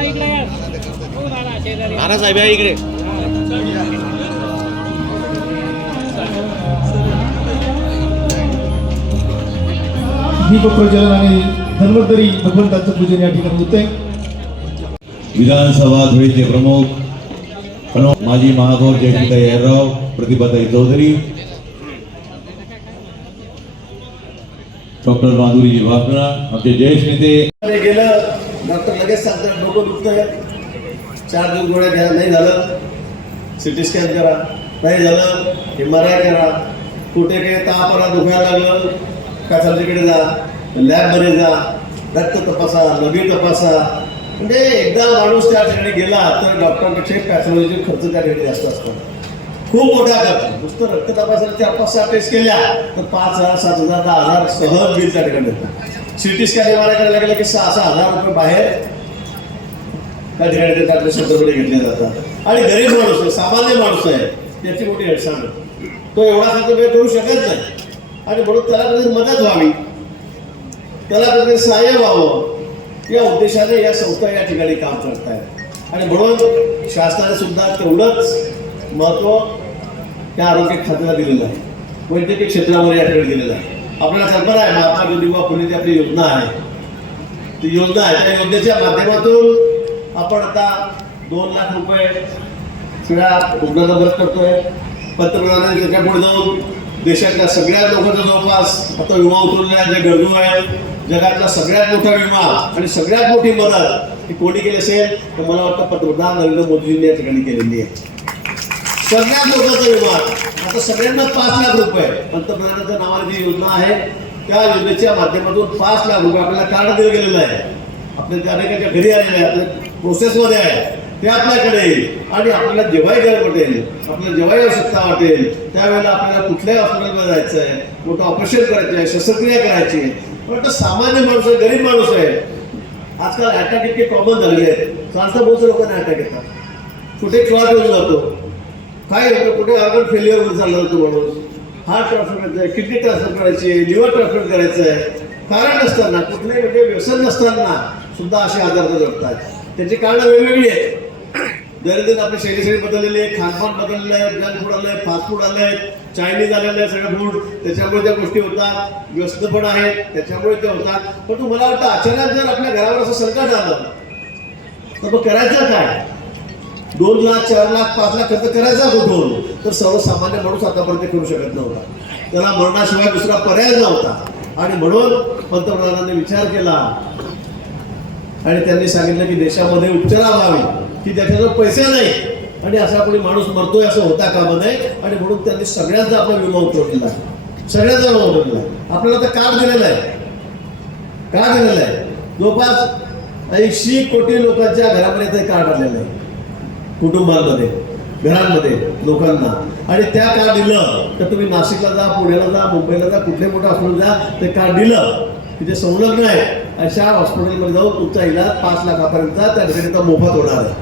इकडे या. हो इकडे. दीप प्रज्वलन आणि धन्वंतरी भगवंताचं पूजन या ठिकाणी होतंय. विधानसभा धुळेचे प्रमुख माजी महापौर जयंतीताई प्रतिभाताई चौधरी डॉक्टर माधुरीजी भाकरा आमचे ज्येष्ठ नेते गेलं डॉक्टर लगेच सांगतात डोकं दुखतंय. चार दिवस गोळ्या घ्या नाही झालं. सिटी स्कॅन करा. नाही झालं एम आर आय करा. कुठे काही ताप आला दुखायला लागलं कासालजीकडे जा. लॅबमध्ये जा. रक्त तपासा नवी तपासा. म्हणजे एकदा माणूस त्या ठिकाणी गेला तर डॉक्टरांपेक्षा पॅथॉलॉजी खर्च त्या ठिकाणी जास्त असतो. खूप मोठा खर्च. नुसतं रक्त तपासायला चार पाच सहा टेस्ट केल्या तर पाच हजार सात हजार दहा हजार सहज बिल त्या ठिकाणी सिटी स्कॅन एम करायला गेलं की सहा सहा हजार रुपये बाहेर। त्या ठिकाणी ते आपल्या शब्दाकडे घेतले जातात आणि गरीब माणूस आहे सामान्य माणूस आहे त्याची मोठी अडचण तो एवढा खर्च वेळ करू शकत नाही. आणि म्हणून त्याला कधी मदत व्हावी? त्याला कधी सहाय्य व्हावं? या उद्देशाने या संस्था या ठिकाणी काम करत आहेत आणि म्हणून शासनाने सुद्धा तेवढंच महत्त्व त्या आरोग्य खात्याला दिलेलं आहे. वैद्यकीय क्षेत्रामध्ये या ठिकाणी दिलेलं आहे. आपल्याला कल्पना आहे महात्मा ज्योतिबा फुलेची आपली योजना आहे. ती योजना आहे. त्या योजनेच्या माध्यमातून आपण आता दोन लाख रुपये सगळ्या रुग्णांना मदत करतोय. पंतप्रधानांनी त्याच्या पुढे जाऊन देशातल्या सगळ्या लोकांचा जवळपास आता विमा उतरलेला आहे जे गरजू आहे जगातला सगळ्यात मोठा विमा आणि सगळ्यात मोठी मदत ही कोणी केली असेल तर मला वाटतं पंतप्रधान नरेंद्र मोदीजींनी या ठिकाणी केलेली आहे. सगळ्यात लोकांचा विमा आता सगळ्यांना पाच लाख रुपये. पंतप्रधानाच्या नावाने जी योजना आहे त्या योजनेच्या माध्यमातून पाच लाख रुपये आपल्याला कार्ड दिलं गेलेलं आहे. आपल्या त्या अनेकांच्या घरी आलेलं आहे आपल्या प्रोसेसमध्ये आहे. ते आपल्याकडे येईल. आणि आपल्याला जेव्हाही गरज वाटेल आपल्याला जेव्हाही आवश्यकता वाटेल त्यावेळेला आपल्याला कुठल्याही हॉस्पिटलमध्ये जायचं आहे मोठं ऑपरेशन करायचं आहे शस्त्रक्रिया करायची आहे. पण आता सामान्य माणूस आहे गरीब माणूस आहे. आजकाल अटॅक इतके कॉमन झालेले आहेत. चालतं बोलतं लोकांना अटॅक येतात. कुठे क्लॉट येऊन जातो? काय होतं कुठे ऑर्गन फेल्युअरवर चालला होतो माणूस. हा ट्रान्सफर करायचं आहे किडनी ट्रान्सफर करायची आहे लिव्हर ट्रान्सफर करायचं आहे कारण नसताना कुठले म्हणजे व्यसन नसताना सुद्धा असे आजार जगतात त्याची कारणं वेगवेगळी आहेत. दैनंदिन आपली शैलीशैली बदललेली आहे खानपान बदललेलं आहे जंक फूड आलं आहे फास्ट फूड आलं आहे चायनीज आलेलं आहे सगळं फूड त्याच्यामुळे त्या गोष्टी होतात व्यस्त पण आहेत त्याच्यामुळे ते होतात. पण मला वाटतं अचानक जर आपल्या घरावर असं संकट आलं तर मग करायचं काय? दोन लाख चार लाख पाच लाख खर्च करायचा कुठून? तर सर्वसामान्य माणूस आतापर्यंत ते करू शकत नव्हता. त्याला मरणाशिवाय दुसरा पर्याय नव्हता. आणि म्हणून पंतप्रधानांनी विचार केला. आणि त्यांनी सांगितलं की देशामध्ये उपचाराभावी की त्याच्याजवळ पैसे नाही. आणि असा कोणी माणूस मरतोय असं होता कामा नये. आणि म्हणून त्यांनी सगळ्यांचा आपला विमा उतरवलेला आहे सगळ्यांचा विमा उतरवलेला आपल्याला तर कार्ड दिलेलं आहे. कार्ड दिलेलं आहे. जवळपास ऐंशी कोटी लोकांच्या घरामध्ये ते कार्ड आलेलं आहे. कुटुंबांमध्ये घरांमध्ये लोकांना. आणि त्या कार्ड दिलं तर तुम्ही नाशिकला जा पुण्याला जा मुंबईला जा कुठले मोठं हॉस्पिटल जा ते कार्ड दिलं की संलग्न आहे अशा हॉस्पिटलमध्ये जाऊन तुमचा इलाज पाच लाखापर्यंत त्या ठिकाणी मोफत होणार आहे.